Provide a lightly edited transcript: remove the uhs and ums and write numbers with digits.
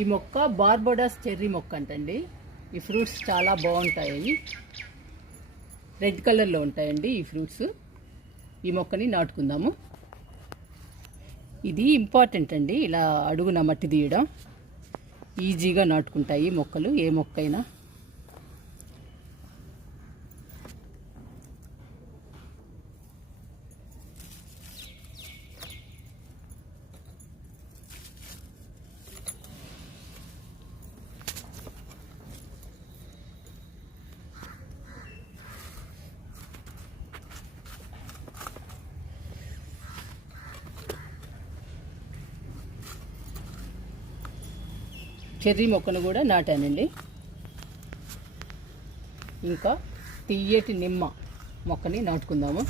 ఈ మొక్క Barbados cherry మొక్క అంటండి. ఈ ఫ్రూట్స్ చాలా బాగుంటాయి, రెడ్ కలర్లో ఉంటాయండి ఈ ఫ్రూట్స్. ఈ మొక్కని నాటుకుందాము. ఇది ఇంపార్టెంట్ అండి, ఇలా అడుగున మట్టి తీయడం. ఈజీగా నాటుకుంటాయి మొక్కలు, ఏ మొక్క అయినా. చెర్రీ మొక్కను కూడా నాటానండి. ఇంకా తియ్యటి నిమ్మ మొక్కని నాటుకుందాము.